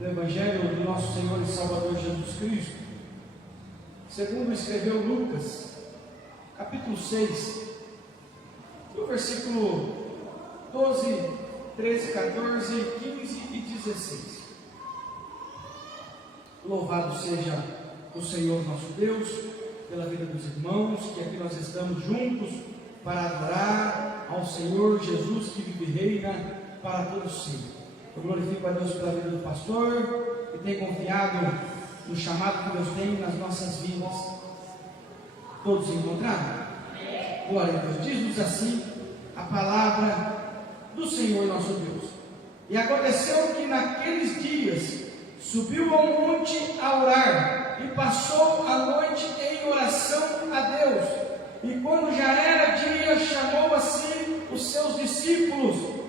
no Evangelho do nosso Senhor e Salvador Jesus Cristo, segundo escreveu Lucas, capítulo 6, do versículo 12, 13, 14, 15 e 16. Louvado seja o Senhor nosso Deus, pela vida dos irmãos, que aqui nós estamos juntos para adorar ao Senhor Jesus, que vive e reina para todos sempre. Eu glorifico a Deus pela vida do pastor, que tem confiado no chamado que Deus tem nas nossas vidas. Todos encontraram? Glória a Deus. Diz-nos assim a palavra do Senhor nosso Deus. E aconteceu que naqueles dias subiu ao monte a orar e passou a noite em oração a Deus. E quando já era dia, chamou a si os seus discípulos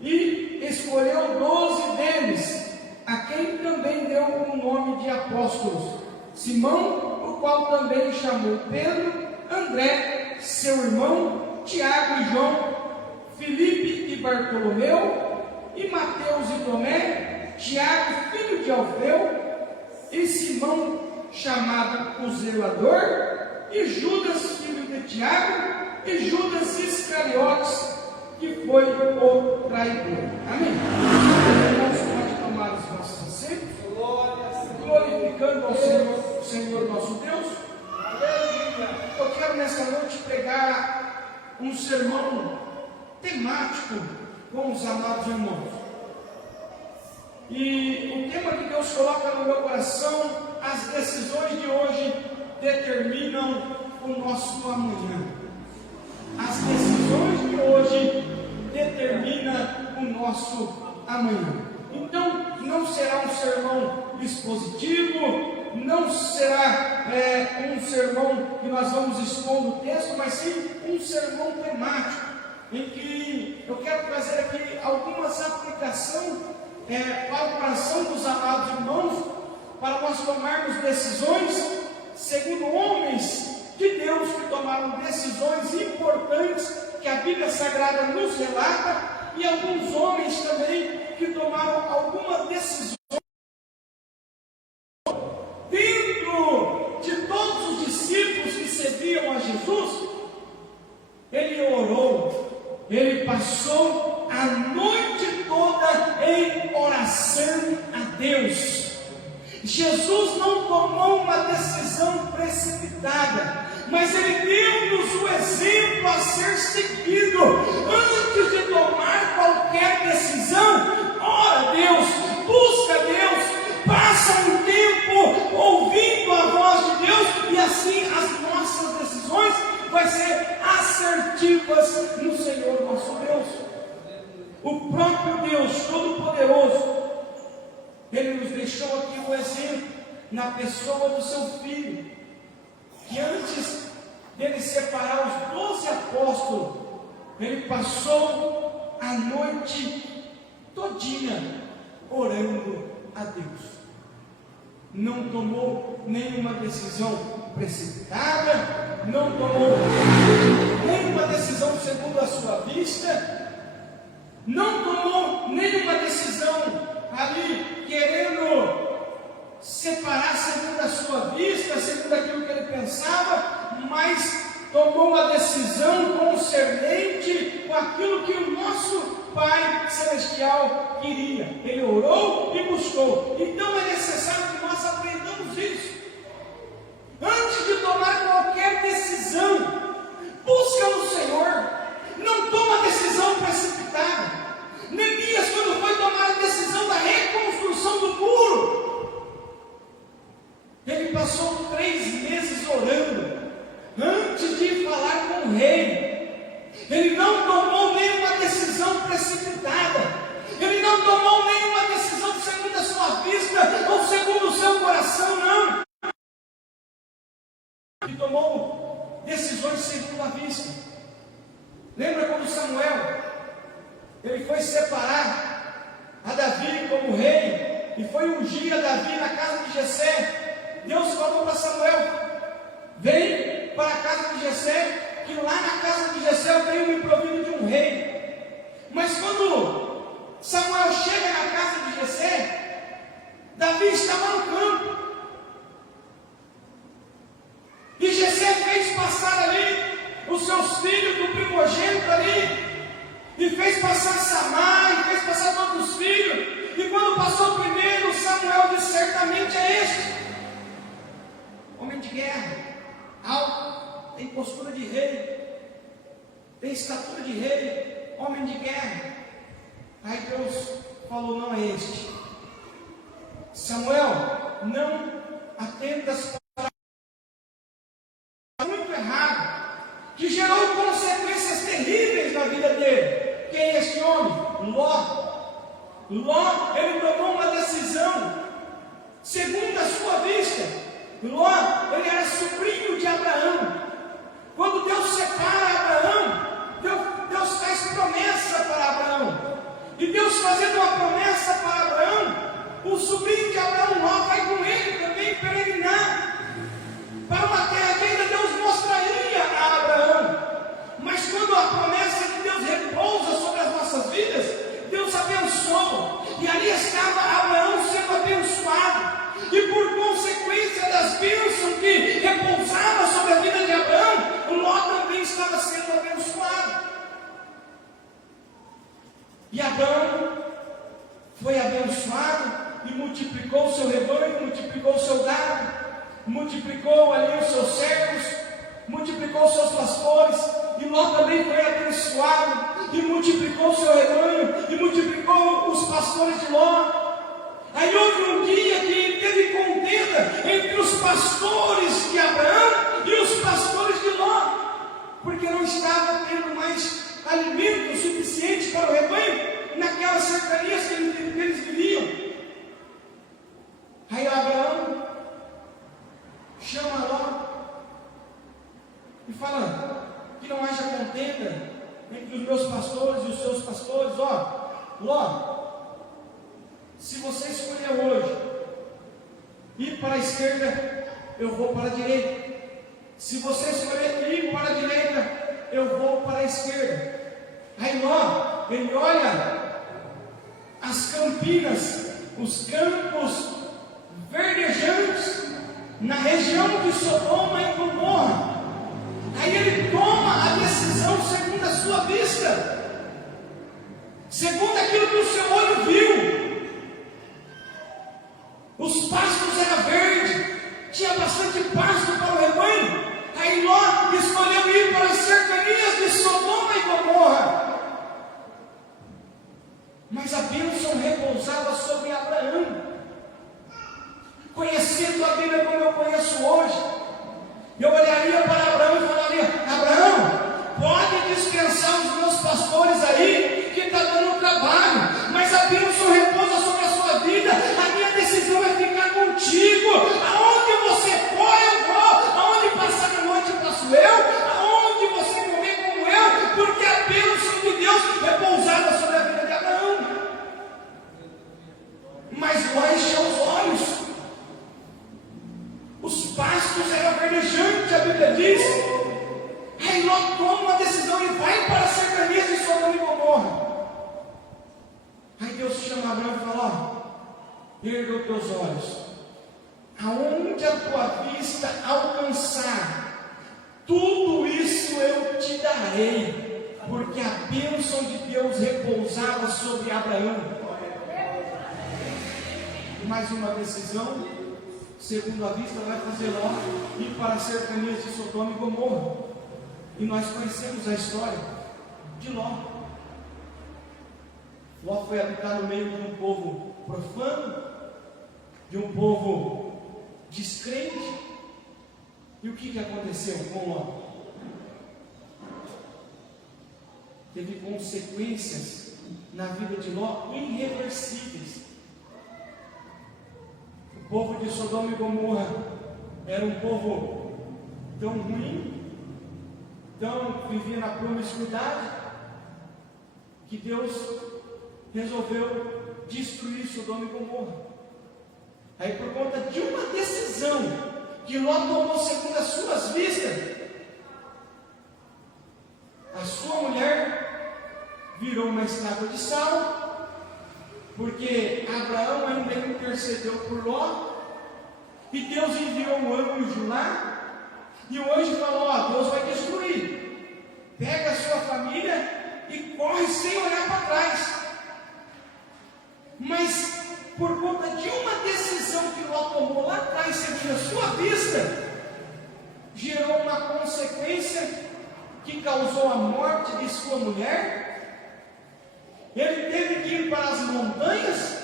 e escolheu 12 deles, a quem também deu o nome de apóstolos: Simão, o qual também chamou Pedro, André, seu irmão, Tiago e João, Filipe e Bartolomeu, e Mateus e Tomé, Tiago, filho de Alfeu, e Simão, chamado o Zelador, e Judas, filho de Tiago, e Judas Iscariotes, que foi o traidor. Amém? Nós pode tomar os nossos assentos, glorificando ao Senhor nosso Deus. Eu quero nesta noite pregar um sermão temático com os amados irmãos. E o tema que Deus coloca no meu coração: as decisões de hoje determinam o nosso amanhã. As decisões de hoje determinam o nosso amanhã. Então, não será um sermão expositivo, não será um sermão que nós vamos expondo o texto, mas sim um sermão temático, em que eu quero trazer aqui algumas aplicações para o coração dos amados irmãos, para nós tomarmos decisões segundo homens de Deus que tomaram decisões importantes que a Bíblia Sagrada nos relata, e alguns homens também que tomaram alguma decisão dentro de todos os discípulos que seguiam a Jesus. Ele orou, ele passou a noite toda em oração a Deus. Jesus não tomou uma decisão precipitada, mas ele deu-nos o exemplo a ser seguido. Antes de tomar qualquer decisão, ora a Deus, busca a Deus, passa um tempo ouvindo a voz de Deus, e assim as nossas decisões vai ser assertivas no Senhor nosso Deus. O próprio Deus Todo-Poderoso, Ele nos deixou aqui um exemplo na pessoa do seu Filho, que antes dele separar os 12 apóstolos, ele passou a noite todinha orando a Deus. Não tomou nenhuma decisão precipitada, não tomou nenhuma decisão segundo a sua vista, não tomou nenhuma decisão ali querendo separar segundo a sua vista, segundo aquilo que ele pensava, mas tomou a decisão concernente com aquilo que o nosso Pai Celestial queria. Ele orou e buscou. Então é necessário que nós aprendamos isso. Antes de tomar qualquer decisão, busca no Senhor. Não toma decisão precipitada. Neemias, quando foi tomar a decisão da reconstrução do muro, ele passou 3 meses orando antes de falar com o rei. Ele não tomou nenhuma decisão precipitada. Ele não tomou nenhuma decisão segundo a sua vista ou segundo o seu coração, não. Ele tomou decisões segundo a vista. Lembra quando Samuel, ele foi separar a Davi como rei e foi ungir a Davi na casa de Jessé? Deus falou para Samuel: vem para a casa de Jessé, que lá na casa de Jessé eu tenho me provido de um rei. Mas quando Samuel chega na casa de Jessé, Davi estava no campo. E Jessé fez passar ali os seus filhos do primogênito ali. E fez passar Samar, e fez passar todos os filhos. E quando passou o primeiro, Samuel disse: certamente é este. Homem de guerra, alto, tem postura de rei, tem estatura de rei, homem de guerra. Aí Deus falou: não é este. Samuel, não atendas para muito errado, que gerou consequências terríveis na vida dele. Quem é este homem? Ló, ele tomou uma decisão segundo a sua vista. Ló, ele era sobrinho de Abraão. Quando Deus separa Abraão, Deus faz promessa para Abraão. E Deus fazendo uma promessa para Abraão, o sobrinho de Abraão, Ló, vai com ele também peregrinar para uma terra que ainda Deus mostraria a Abraão. Mas quando a promessa de Deus repousa sobre as nossas vidas, Deus abençoa. E ali estava Abraão sendo abençoado. E por consequência das bênçãos que repousavam sobre a vida de Abraão, Ló também estava sendo abençoado. E Abraão foi abençoado e multiplicou o seu rebanho, multiplicou o seu gado, multiplicou ali os seus servos, multiplicou os seus pastores. E Ló também foi abençoado e multiplicou o seu rebanho e multiplicou os pastores de Ló. Aí houve um dia que teve contenda entre os pastores de Abraão e os pastores de Ló, porque não estava tendo mais alimento suficiente para o rebanho naquelas cercanias que eles viviam. Aí Abraão chama Ló e fala: que não haja contenda entre os meus pastores e os seus pastores. Ló, se você escolher hoje ir para a esquerda, eu vou para a direita. Se você escolher ir para a direita, eu vou para a esquerda. Aí Ló, ele olha as campinas, os campos verdejantes na região de Sodoma e Gomorra. Aí ele toma a decisão segundo a sua vista, segundo aquilo que o seu olho viu. Os pastos eram verdes, tinha bastante pasto para o rebanho. Aí Ló escolheu ir para as cercanias de Sodoma e Gomorra. Mas a bênção repousava sobre Abraão. Conhecendo a Bíblia como eu conheço hoje, eu olharia para Abraão e falaria: Abraão, pode dispensar os meus pastores aí, que está dando trabalho, mas a bênção repousa sobre a sua vida. A minha decisão é ficar contigo. Aonde você for, eu vou. Aonde passar a noite, passo eu. Aonde você comer, como eu. Porque a bênção de Deus repousava sobre a vida de Abraão. Mas Ló encheu os olhos. Os pastos eram verdejantes, a Bíblia diz. Aí Ló toma uma decisão e vai para as cercanias de Sodoma e Gomorra. Aí Deus chama Abraão e fala: erga os teus olhos, aonde a tua vista alcançar, tudo isso eu te darei, porque a bênção de Deus repousava sobre Abraão. Mais uma decisão, segundo a vista, vai fazer Ló ir para as cercanias de Sodoma e Gomorra. E nós conhecemos a história de Ló. Ló foi habitar no meio de um povo profano, de um povo descrente. E o que aconteceu com Ló? Teve consequências na vida de Ló irreversíveis. O povo de Sodoma e Gomorra era um povo tão ruim, vivia na promiscuidade, que Deus resolveu destruir Sodoma e Gomorra. Aí, por conta de uma decisão que Ló tomou segundo as suas vistas, a sua mulher virou uma estátua de sal porque Abraão ainda intercedeu por Ló, e Deus enviou um anjo lá, e o anjo falou: ó, Deus vai destruir, pega a sua família e corre sem olhar para trás. Mas por conta de uma decisão que Ló tomou lá atrás, segundo a sua vista, gerou uma consequência que causou a morte de sua mulher. Ele teve que ir para as montanhas,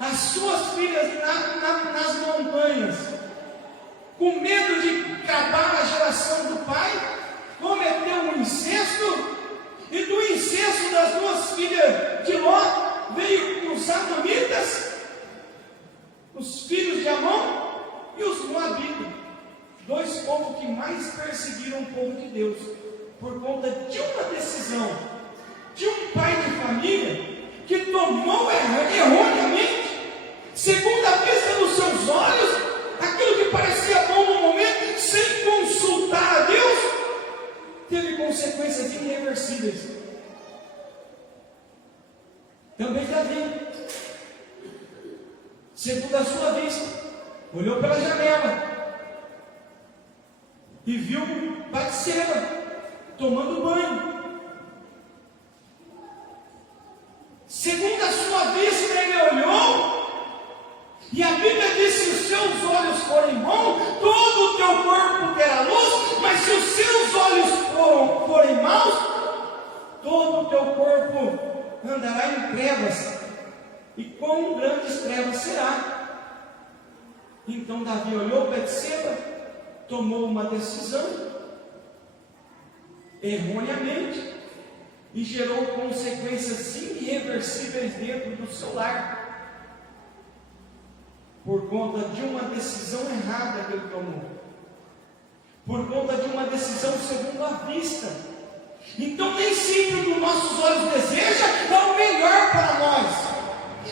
as suas filhas nas montanhas, com medo de acabar a geração do pai, cometeu um incesto, e do incesto das duas filhas de Ló veio os amonitas, os filhos de Amon e os moabitas, dois povos que mais perseguiram o povo de Deus, por conta de uma decisão de um pai de família que tomou erroneamente, segundo a vista dos seus olhos, aquilo que parecia bom no momento, sem consultar a Deus, teve consequências irreversíveis. Também Davi, segundo a sua vista, olhou pela janela e viu Batseba tomando banho. Segundo a sua vista, ele olhou, e a Bíblia diz: se os seus olhos forem bons, todo o teu corpo terá luz, mas se os seus olhos forem maus, todo o teu corpo andará em trevas, e quão grandes trevas será. Então Davi olhou para Batseba, tomou uma decisão erroneamente e gerou consequências irreversíveis dentro do seu lar, por conta de uma decisão errada que ele tomou, por conta de uma decisão segundo a vista. Então nem sempre o que os nossos olhos desejam é o melhor para nós.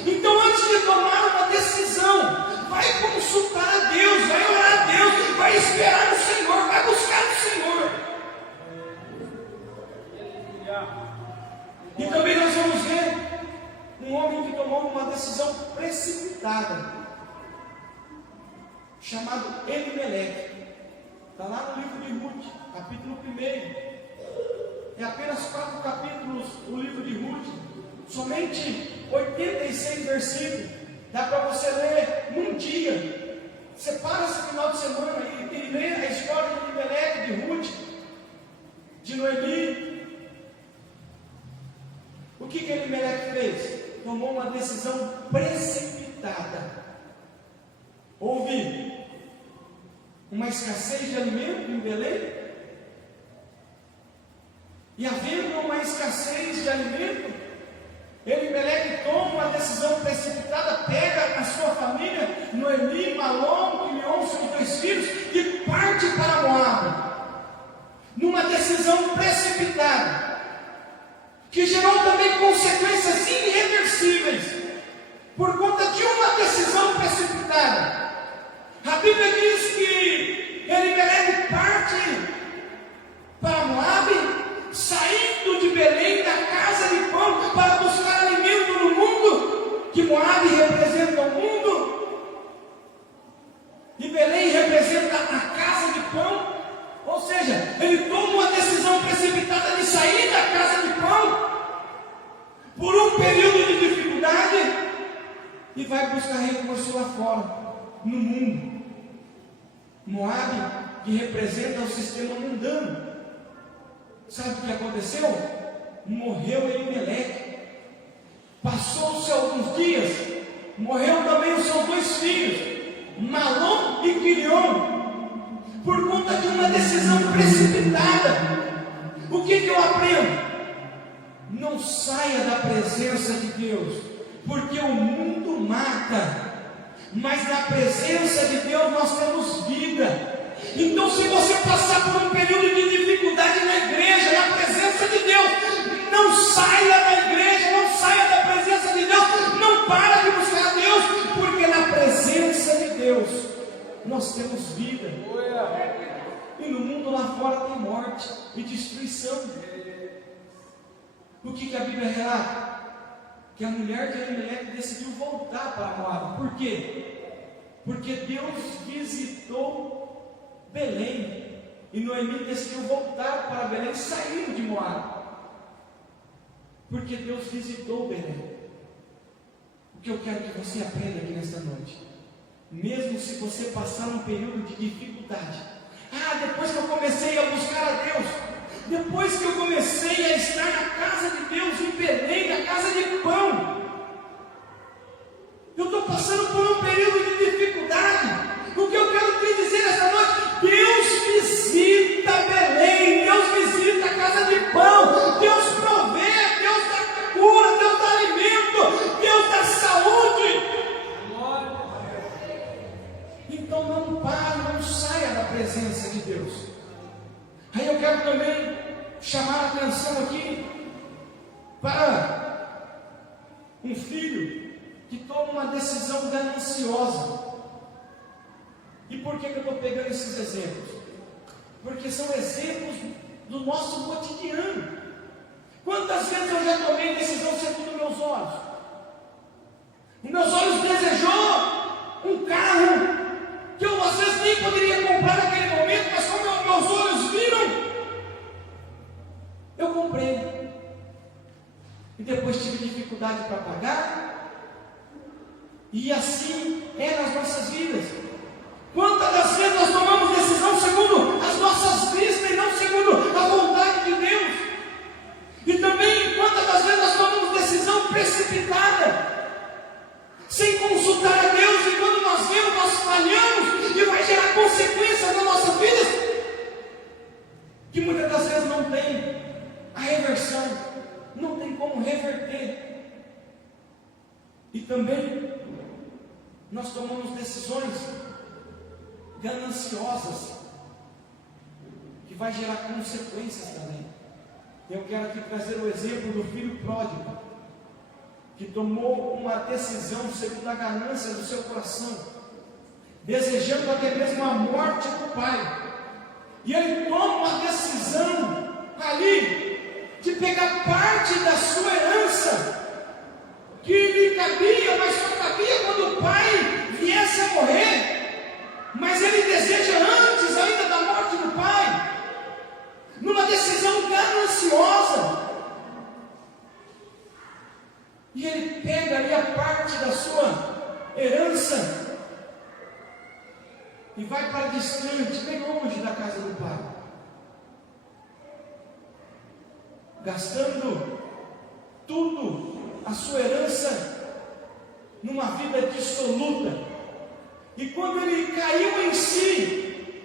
Então, antes de tomar uma decisão, vai consultar a Deus, vai orar a Deus, vai esperar no Senhor, vai buscar o Senhor. E também nós vamos ver um homem que tomou uma decisão precipitada, chamado Elimeleque. Está lá no livro de Ruth, capítulo 1. É apenas 4 capítulos o livro de Ruth, somente 86 versículos. Dá para você ler num dia. Separa esse final de semana e lê a história de Elimeleque, de Ruth, de Noemi. O que Elimeleque fez? Tomou uma decisão precipitada. Houve uma escassez de alimento em Belém, e havendo uma escassez de alimento, Elimeleque toma uma decisão precipitada, pega a sua família, Noemi, Malom, Quilion, seus 2 filhos, e parte para Moabe, numa decisão precipitada, que gerou também consequências irreversíveis, por conta de uma decisão precipitada. A Bíblia diz que Elimeleque parte para Moabe, saindo de Belém, da casa de pão, para buscar alimento no mundo, que Moabe representa o mundo, e Belém representa a casa de pão. Ou seja, ele toma uma decisão precipitada de sair da casa de pão, por um período de dificuldade, e vai buscar recurso lá fora, no mundo. Moabe, que representa o sistema mundano. Sabe o que aconteceu? Morreu Elimeleque. Passou-se alguns dias, morreu também os seus 2 filhos, Malom e Quilion, por conta de uma decisão precipitada. O que eu aprendo? Não saia da presença de Deus, porque o mundo mata, mas na presença de Deus nós temos vida. Então, se você passar por um período de dificuldade na igreja, na presença de Deus, não saia da igreja, não saia da presença de Deus, não para de buscar a Deus, porque na presença de Deus nós temos vida. E no mundo lá fora tem morte e destruição. O que a Bíblia relata? que a mulher de Elimelec decidiu voltar para Moab. Por quê? Porque Deus visitou Belém, e Noemi decidiu voltar para Belém, saindo de Moab, porque Deus visitou Belém. O que eu quero que você aprenda aqui nesta noite, mesmo se você passar um período de dificuldade, depois que eu comecei a buscar a Deus, depois que eu comecei a estar na casa de Deus, em Belém, na casa de pão, eu estou passando por um período de dificuldade. O que eu quero te dizer esta noite, Deus visita Belém, Deus visita a casa de pão, Deus provê, Deus dá cura, Deus dá alimento, Deus dá saúde. Então não pare, não saia da presença de Deus. Aí eu quero também chamar a atenção aqui para um filho que toma uma decisão gananciosa. E por que eu estou pegando esses exemplos? Porque são exemplos do nosso cotidiano. Quantas vezes eu já tomei decisão segundo meus olhos? Os meus olhos desejou um carro que eu às vezes nem poderia comprar naquele momento, mas como meus olhos viram, eu comprei. E depois tive dificuldade para pagar. E assim é nas nossas vidas. Quantas das vezes nós tomamos decisão segundo as nossas vistas e não segundo a vontade de Deus? E também quantas das vezes nós tomamos decisão precipitada, sem consultar a Deus, e quando nós vemos, nós falhamos e vai gerar consequências nas nossas vidas, que muitas das vezes não tem a reversão, não tem como reverter. E também nós tomamos decisões gananciosas, que vai gerar consequências também. Eu quero aqui trazer o exemplo do filho pródigo, que tomou uma decisão segundo a ganância do seu coração, desejando até mesmo a morte do pai. E ele toma uma decisão ali de pegar parte da sua herança, que lhe cabia, mas só cabia quando o pai viesse a morrer. Mas ele deseja antes ainda da morte do pai, numa decisão gananciosa. E ele pega ali a parte da sua herança e vai para distante, bem longe da casa do pai, gastando tudo, a sua herança, numa vida dissoluta. E quando ele caiu em si,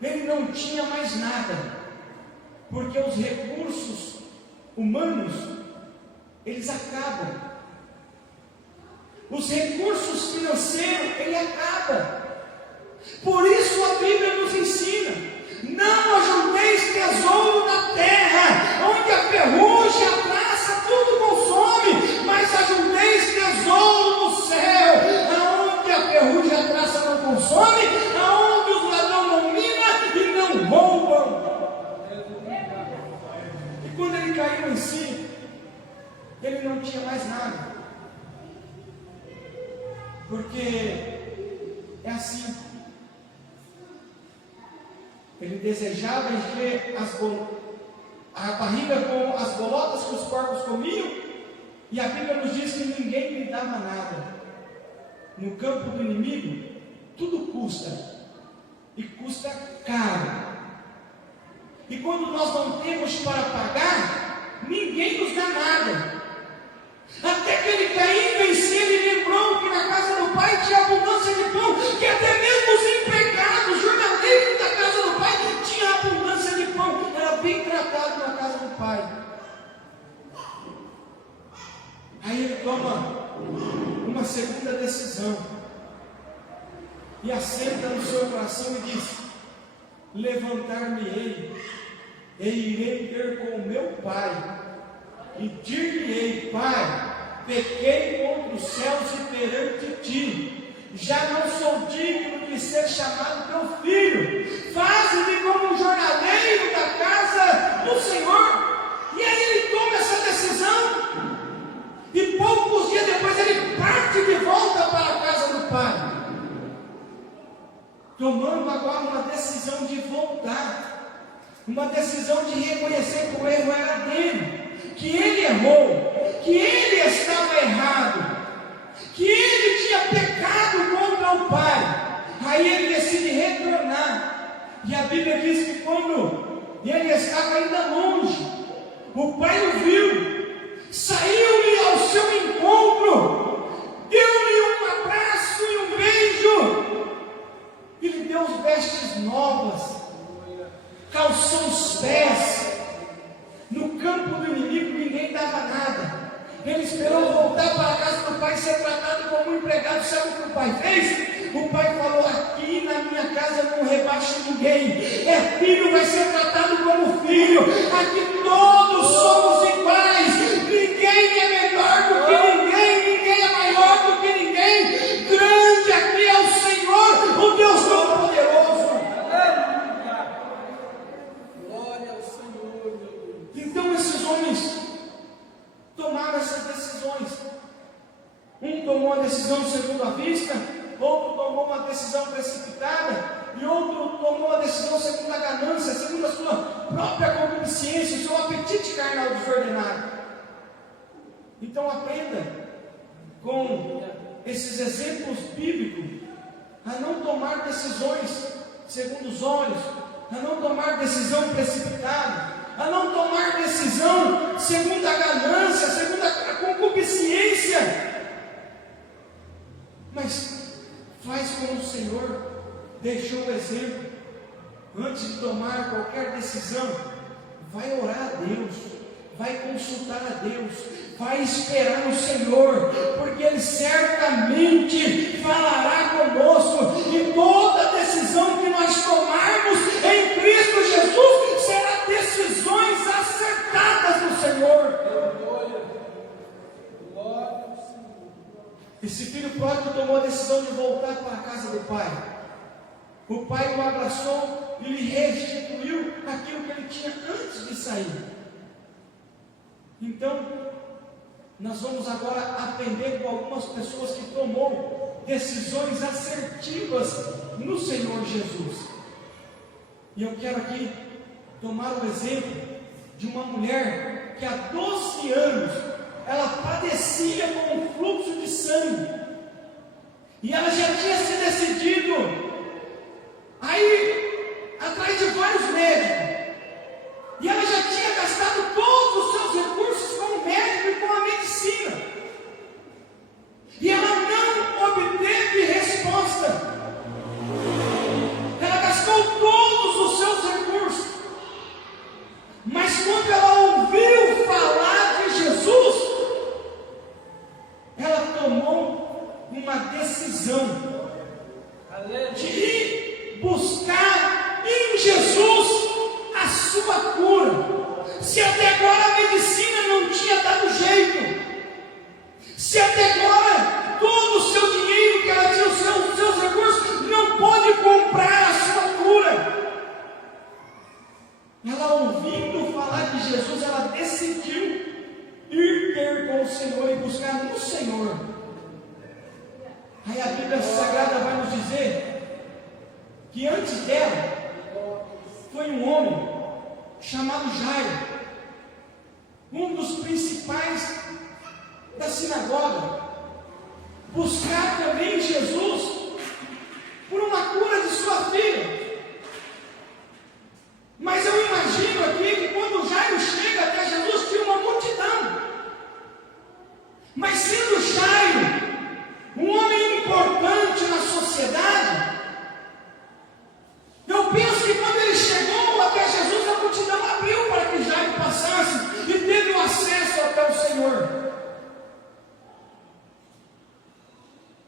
ele não tinha mais nada, porque os recursos humanos, eles acabam. Os recursos financeiros, ele acaba. Por isso a Bíblia nos ensina: não ajunteis tesouro na terra, onde a ferrugem, a traça, tudo consome, mas ajunteis tesouro no céu, aonde a ferrugem, a traça não consome, aonde os ladrões não minam e não roubam. E quando ele caiu em si, ele não tinha mais nada, porque é assim. Ele desejava encher a barriga com as bolotas que os porcos comiam, e a Bíblia nos diz que ninguém lhe dava nada. No campo do inimigo, tudo custa, e custa caro. E quando nós não temos para pagar, ninguém nos dá nada. Até que ele caiu em si, ele lembrou que na casa do pai tinha abundância de pão, que até mesmo os empregados, jornaleiros da casa do pai, tinham abundância de pão, era bem tratado na casa do pai. Aí ele toma uma segunda decisão, e assenta no seu coração e diz: levantar-me-ei, e irei ter com o meu pai, e dir-lhe-ei: Pai, pequei contra os céus e perante ti, já não sou digno de ser chamado teu filho, faze-me como um jornaleiro da casa do Senhor. E aí ele toma essa decisão, e pouco tomando agora uma decisão de voltar, uma decisão de reconhecer que o erro era dele, que ele errou, que ele estava errado, que ele tinha pecado contra o Pai. Aí ele decide retornar, e a Bíblia diz que quando ele estava ainda longe, o Pai o viu, saiu-lhe ao seu encontro, deu-lhe um abraço e um beijo, e lhe deu vestes novas, calçou os pés. No campo do inimigo ninguém dava nada. Ele esperou voltar para a casa do pai, ser tratado como um empregado. Sabe o que o pai fez? O pai falou: aqui na minha casa não rebaixo ninguém. É filho, vai ser tratado como filho. Aqui todos somos iguais. Ninguém é melhor do que ninguém. Ninguém é maior do que ninguém. Grande aqui é o Senhor, o Deus Todo-Poderoso. Glória ao Senhor, meu Deus. Então esses homens tomaram essas decisões. Um tomou a decisão segundo a vista, outro tomou uma decisão precipitada, e outro tomou a decisão segundo a ganância, segundo a sua própria concupiscência, o seu apetite carnal desordenado. Então aprenda com esses exemplos bíblicos a não tomar decisões segundo os olhos, a não tomar decisão precipitada, a não tomar decisão segundo a ganância, segundo a concupiscência, mas faz como o Senhor deixou o exemplo. Antes de tomar qualquer decisão, vai orar a Deus, vai consultar a Deus, vai esperar no Senhor, porque Ele certamente falará conosco, e toda decisão que nós tomarmos em Cristo Jesus será decisões acertadas do Senhor. Esse filho pródigo tomou a decisão de voltar para a casa do pai. O pai o abraçou e lhe restituiu aquilo que ele tinha antes de sair. Então, nós vamos agora aprender com algumas pessoas que tomou decisões assertivas no Senhor Jesus. E eu quero aqui tomar o exemplo de uma mulher que há 12 anos ela padecia com um fluxo de sangue, e ela já tinha se decidido aí atrás de vários médicos, e ela já tinha gastado todos os seus recursos com o médico e com a medicina, e ela não obteve resposta. Ela gastou todos os seus recursos, mas quando ela ouviu falar de Jesus, ela tomou uma decisão de ir buscar em Jesus a sua cura. Se até agora a medicina não tinha dado jeito, se até agora todo o seu dinheiro que ela tinha, os seus recursos, não pôde comprar a sua cura, ela, ouvindo falar de Jesus, ela decidiu ir ter com o Senhor e buscar no Senhor. Aí a Bíblia Sagrada vai nos dizer que antes dela foi um homem chamado Jairo, um dos principais da sinagoga, buscar também Jesus por uma cura de sua filha. Mas eu imagino aqui que quando Jairo chega até Jesus, tinha uma multidão. Mas sendo Jairo um homem importante na sociedade, eu penso que quando ele chegou até Jesus, a multidão abriu para que Jairo passasse e teve o acesso até o Senhor.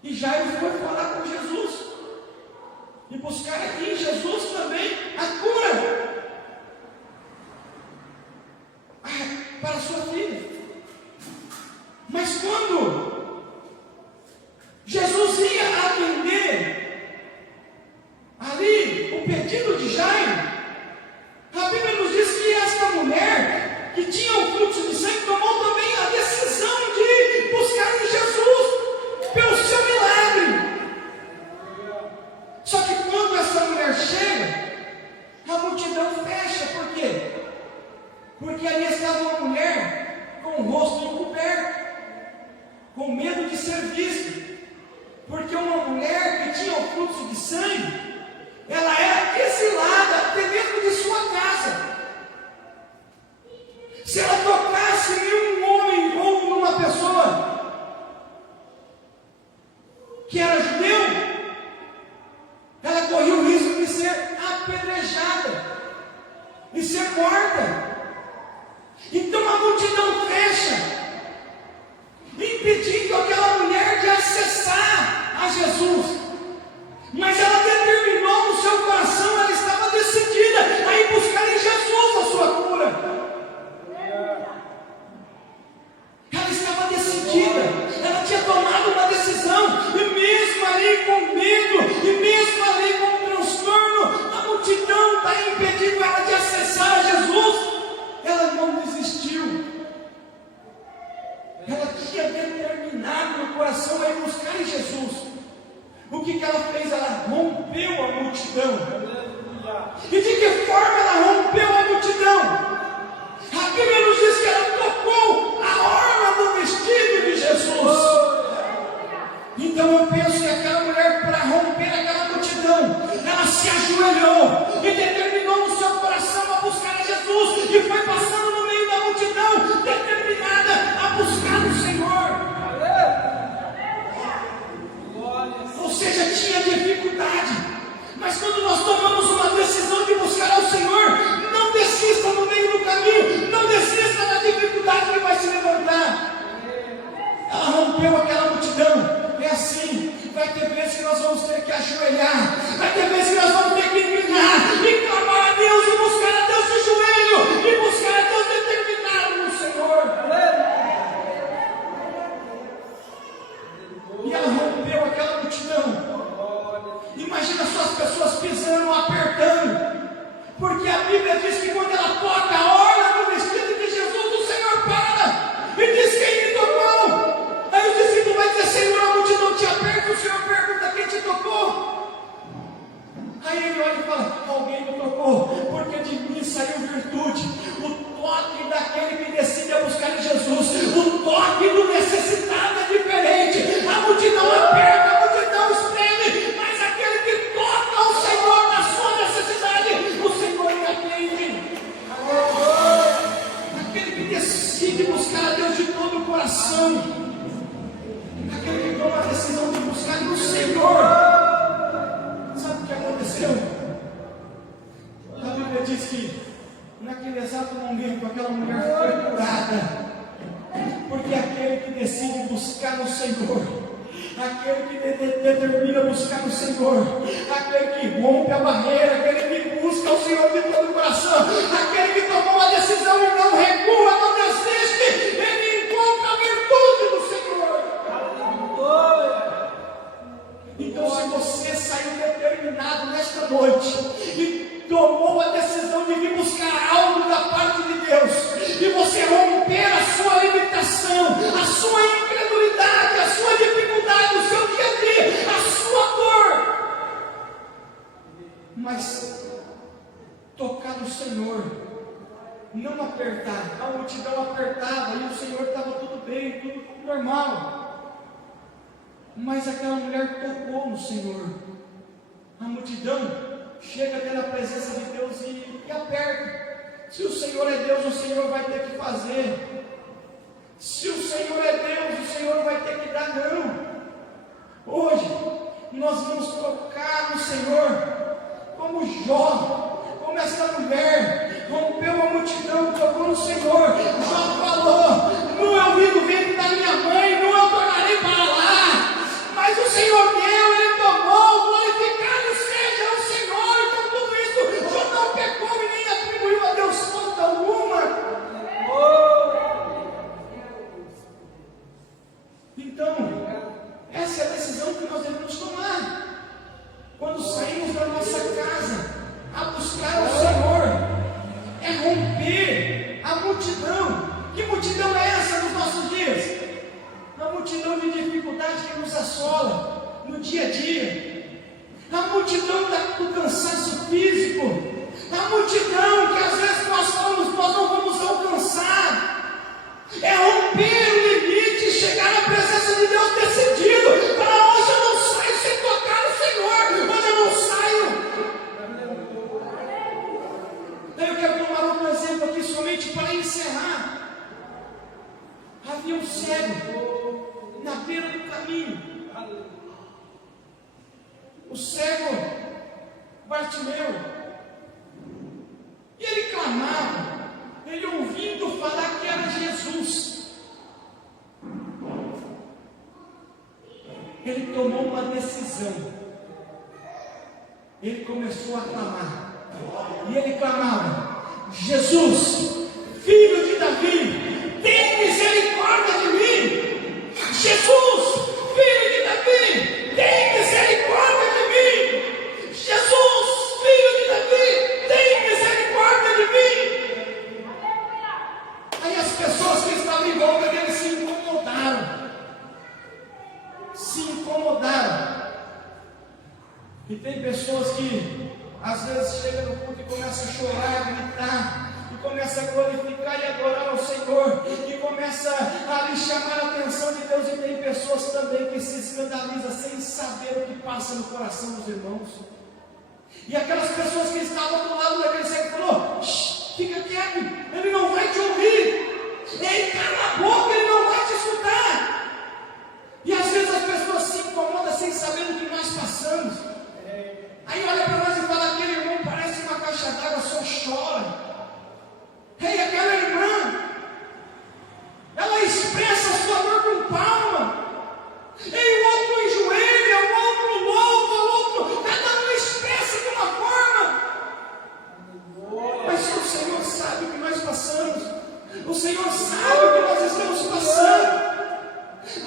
E Jairo foi falar com Jesus e buscar aqui em Jesus também a cura para sua filha. Mas quando Jesus ia atender ali o pedido de Jairo, a Bíblia nos diz que esta mulher que tinha um fluxo de sangue tomou também a decisão de buscar em Jesus pelo seu milagre. Só que quando essa medo de ser vista, porque uma mulher que tinha o fluxo de sangue, ela era exilada até dentro de sua casa. Se ela tocasse em um homem ou numa pessoa que era judeu, ela corria o risco de ser apedrejada, de ser morta. Então a multidão fecha, impedindo aquela mulher de acessar a Jesus. Mas ela determinou no seu coração, ela estava decidida a ir buscar em Jesus a sua cura. Ela estava decidida, ela tinha tomado uma decisão, e mesmo ali com medo, e mesmo ali com transtorno, a multidão está impedindo ela de acessar a Jesus. Ela não desistiu. Ela tinha determinado no coração a ir buscar em Jesus. O que ela fez? Ela rompeu a multidão. E de que forma ela rompeu a multidão? A Bíblia nos diz que ela tocou a orla do vestido de Jesus. Então eu penso que aquela mulher, para romper aquela multidão, ela se ajoelhou e determinou no seu coração a buscar a Jesus, e foi passando no meio da multidão, determinada a buscar o Senhor. Ou seja, tinha dificuldade, mas quando nós tomamos uma decisão de buscar ao Senhor, não desista no meio do caminho, não desista da dificuldade que vai se levantar. Ela rompeu aquela multidão. É assim, vai ter vezes que nós vamos ter que ajoelhar, vai ter vezes que nós vamos ter que inclinar e clamar a Deus, e buscar a Deus de joelho, e buscar a Deus determinado no Senhor. E ela rompeu aquela multidão. Imagina só as pessoas pisando, apertando, porque a Bíblia diz que quando ela toca a orla do vestido de Jesus, o Senhor para e diz: quem me tocou? Aí o discípulo vai dizer: Senhor, a multidão te aperta. O Senhor pergunta: quem te tocou? Aí ele olha e fala: alguém me tocou, porque de mim saiu virtude. O toque daquele que decide a buscar em Jesus, o toque do necessitado é diferente. A multidão aperta, a multidão espreme, mas aquele que toca ao Senhor na sua necessidade, o Senhor lhe atende. Aquele que decide buscar a Deus de todo o coração, aquele que toma a decisão de buscar no Senhor. Sabe o que aconteceu? A Bíblia diz que naquele exato momento aquela mulher foi curada, porque aquele que decide buscar no Senhor, aquele que determina buscar no Senhor, aquele que rompe a barreira, aquele que busca o Senhor de todo o coração, aquele que tomou a decisão e não recua, não desiste, ele encontra a virtude do Senhor. Então, se você saiu determinado nesta noite e tomou a decisão de vir buscar algo da parte de Deus, e você romper a sua limitação, a sua incredulidade, a sua dificuldade, o seu dia a dia, a sua dor, mas tocar no Senhor, não apertar. A multidão apertava e o Senhor estava tudo bem, tudo normal. Mas aquela mulher tocou no Senhor. A multidão chega até na presença de Deus e aperta. Se o Senhor é Deus, o Senhor vai ter que fazer. Se o Senhor é Deus, o Senhor vai ter que dar não. Hoje, nós vamos tocar no Senhor, como Jó, como essa mulher, rompeu a multidão, tocou no Senhor. Jó falou: no eu vi do ventre da minha mãe, não eu tornarei para lá. Mas o Senhor deu, Ele tomou, glorificado seja o Senhor. E com tudo isso, Jó não pecou e nem atribuiu a Deus conta alguma. Então, essa é a decisão que nós devemos tomar. Quando saímos da nossa casa a buscar o Senhor, é romper a multidão. Que multidão é essa nos nossos dias? A multidão de dificuldade que nos assola no dia a dia, a multidão do cansaço físico, a multidão que às vezes nós não vamos alcançar. É romper o limite, chegar na presença de Deus o cego Bartimeu. E ele clamava, ele ouvindo falar que era Jesus. Ele tomou uma decisão. Ele começou a clamar. E ele clamava: Jesus, filho de Davi, tem misericórdia de mim. Jesus, filho de Davi, tem misericórdia de mim. Jesus, filho de Davi, tem misericórdia de mim. Aí as pessoas que estavam em volta dele se incomodaram. Se incomodaram. E tem pessoas que às vezes chegam no culto e começam a chorar, a gritar, e começa a glorificar e adorar ao Senhor, e começa a lhe chamar a atenção de Deus. E tem pessoas também que se escandalizam sem saber o que passa no coração dos irmãos. E aquelas pessoas que estavam do lado daquele cego falou: fica quieto, ele não vai te ouvir. Ei, cala a boca, ele não vai te escutar. E às vezes as pessoas se incomodam sem saber o que nós passamos. Aí olha para nós e fala: aquele irmão parece uma caixa d'água, só chora. Ei, aquela irmã, ela expressa a sua dor com palma. Ei, o outro enjoelha, o outro louva, o outro, cada um expressa de uma forma. Mas o Senhor sabe o que nós passamos. O Senhor sabe o que nós estamos passando.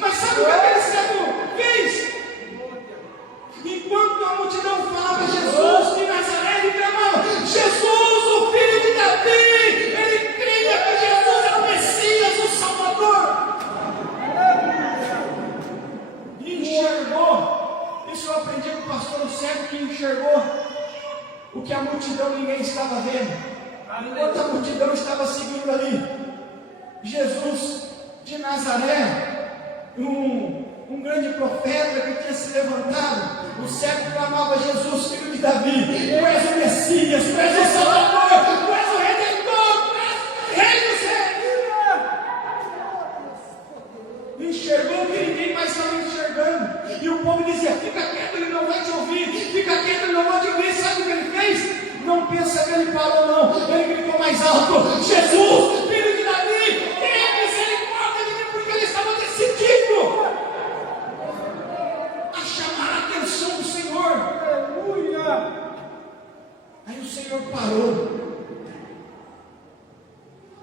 Mas sabe o que aquele cego fez? Enquanto a multidão falava Jesus de Nazaré, ele clamava: Jesus, o filho de Davi. Ele cria que Jesus era o Messias, o Salvador. E enxergou. Isso eu aprendi com o pastor cego, que enxergou o que a multidão ninguém estava vendo. Enquanto a multidão estava seguindo ali Jesus de Nazaré, um grande profeta que tinha se levantado, o cego clamava: Jesus, filho de Davi, tu és o Messias, tu és o Salvador, tu és o Redentor, tu és o Rei dos Reis. Enxergou que ninguém mais estava enxergando, e o povo dizia: fica quieto, ele não vai te ouvir, fica quieto, ele não vai te ouvir. Sabe o que ele fez? Não pensa que ele parou, não. Ele gritou mais alto: Jesus, filho de Davi, tenha misericórdia de mim, porque ele estava decidido a chamar a atenção do Senhor. Aleluia! Aí o Senhor parou,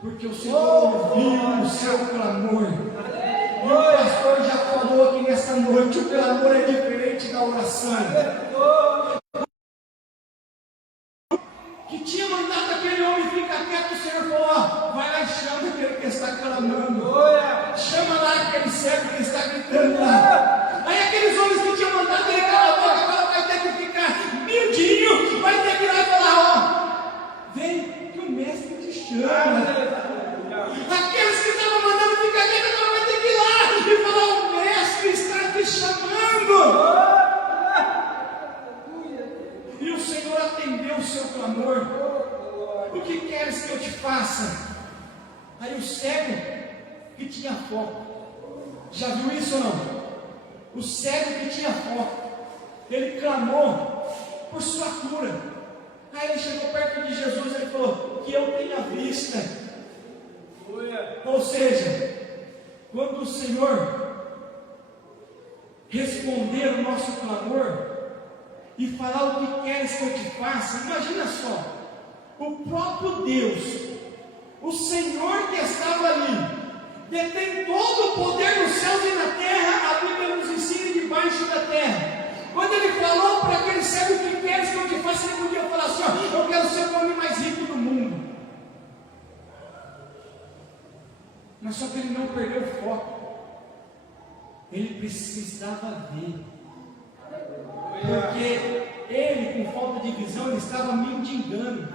porque o Senhor ouviu o seu clamor. E o pastor já falou aqui nessa noite: o clamor é diferente da oração. Que tinha mandado aquele homem ficar quieto, o Senhor falou: ó, vai lá e chama aquele que está clamando. Chama lá aquele cego que está gritando lá. Aí aqueles homens que tinham mandado ele calar a boca, agora vai ter que ficar miudinho, vai ter que ir lá e falar: ó, vem que o mestre te chama. Aqueles que estavam mandando ficar quieto, agora vai ter que ir lá e falar: o mestre está te chamando. E o Senhor atendeu o seu clamor. O que queres que eu te faça? Aí o cego que tinha foco, já viu isso ou não? O cego que tinha foco, ele clamou por sua cura. Aí ele chegou perto de Jesus e ele falou: que eu tenha vista. Ou seja, quando o Senhor responder o nosso clamor e falar: o que queres que eu te faça? Imagina só, o próprio Deus, o Senhor que estava ali, detém todo o poder nos céus e na terra. A Bíblia nos ensina debaixo da terra. Quando ele falou para aquele cego: o que queres que eu te faça? Ele podia falar assim: ó, eu quero ser o homem mais rico do mundo. Mas só que ele não perdeu o foco. Ele precisava ver. Porque ele, com falta de visão, ele estava mendigando.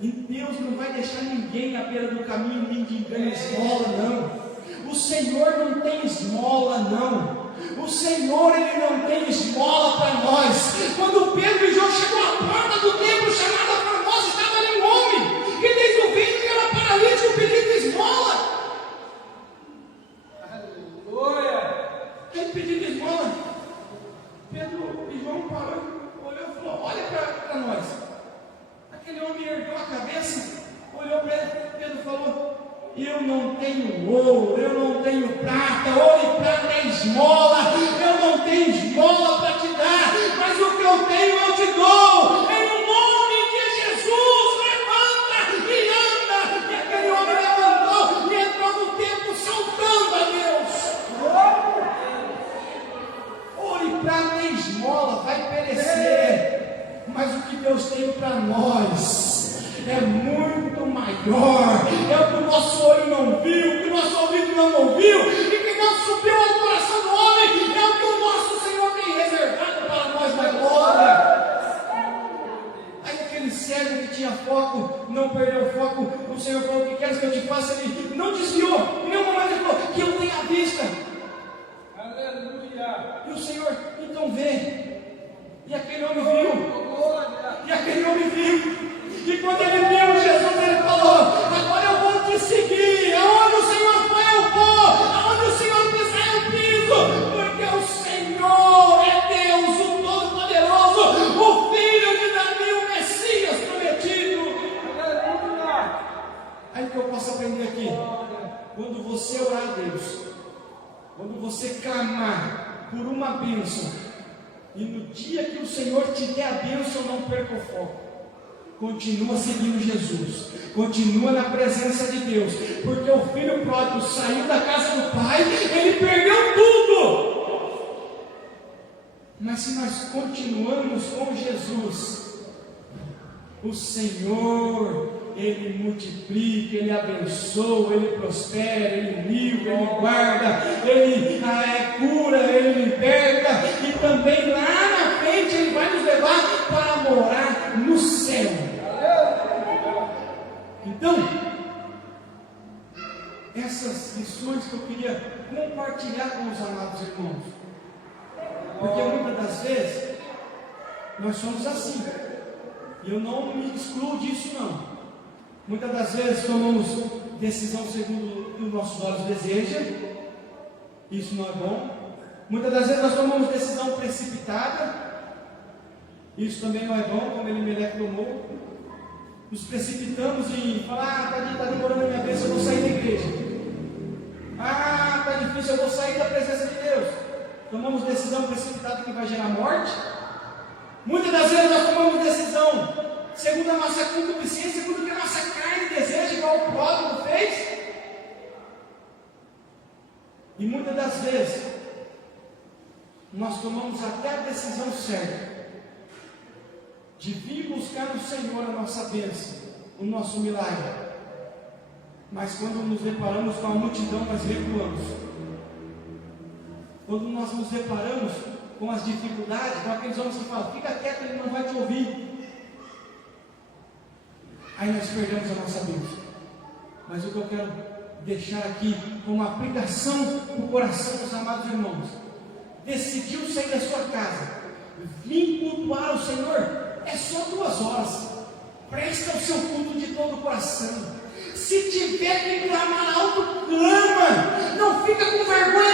E Deus não vai deixar ninguém à beira do caminho mendigando esmola, não. O Senhor não tem esmola, não. O Senhor, Ele não tem esmola para nós. Quando Pedro e João chegou à porta do templo chamada Formosa, estava ali um homem que desde o ventre era paralítico pedindo esmola. Aleluia! Ele pedindo esmola. Pedro e João parou, olhou e falou: olha para nós. Aquele homem ergueu a cabeça, olhou para ele. Pedro falou: eu não tenho ouro, eu não tenho prata, ouro e prata é esmola, eu não tenho esmola para te dar, mas o que eu tenho eu te dou. Em nome de Jesus, levanta e anda. E aquele homem levantou e entrou no templo saltando a Deus. Ouro e prata é esmola, vai perecer, mas o que Deus tem para nós é muito maior. É o que o nosso olho não viu, o que o nosso ouvido não ouviu, e que não subiu ao coração do homem, é o que o nosso Senhor tem reservado para nós na glória. Aí aquele cego que tinha foco, não perdeu o foco. O Senhor falou: o que queres que eu te faça? Ele não desviou, em nenhum momento ele falou: que eu tenha vista. Aleluia. E o Senhor, então vê. E aquele homem viu. E aquele homem viu. E quando ele viu Jesus, ele falou: agora eu vou te seguir. Aonde o Senhor foi, eu vou. Aonde o Senhor pisar, eu piso. Porque o Senhor é Deus, o Todo-Poderoso, o Filho de Davi, o Messias prometido. Aí que eu posso aprender aqui: quando você orar a Deus, quando você clamar por uma bênção, e no dia que o Senhor te der a bênção, não perca o foco. Continua seguindo Jesus, continua na presença de Deus, porque o filho pródigo saiu da casa do pai, ele perdeu tudo. Mas se nós continuamos com Jesus, o Senhor, Ele multiplica, Ele abençoa, Ele prospera, Ele livra, Ele guarda, Ele cura, Ele liberta, e também lá na frente Ele vai nos levar para morar no céu. Então, essas lições que eu queria compartilhar com os amados irmãos, porque muitas das vezes nós somos assim, e eu não me excluo disso não. Muitas das vezes tomamos decisão segundo o que os nossos olhos desejam, isso não é bom. Muitas das vezes nós tomamos decisão precipitada, isso também não é bom, como Elimelec tomou. Nos precipitamos em falar: está demorando a minha bênção, eu vou sair da igreja. Está difícil, eu vou sair da presença de Deus. Tomamos decisão precipitada que vai gerar morte. Muitas das vezes nós tomamos decisão segundo a nossa concupiscência, segundo o que a nossa carne deseja, igual o pródigo fez. E muitas das vezes nós tomamos até a decisão certa de vir buscar no Senhor a nossa bênção, o nosso milagre, mas quando nos deparamos com a multidão, nós recuamos. Quando nós nos deparamos com as dificuldades, com aqueles homens que falam: fica quieto, ele não vai te ouvir, aí nós perdemos a nossa bênção. Mas o que eu quero deixar aqui como aplicação para o coração dos amados irmãos: decidiu sair da sua casa, vir cultuar o Senhor, é só 2 horas. Presta o seu culto de todo o coração. Se tiver que clamar alto, clama. Não fica com vergonha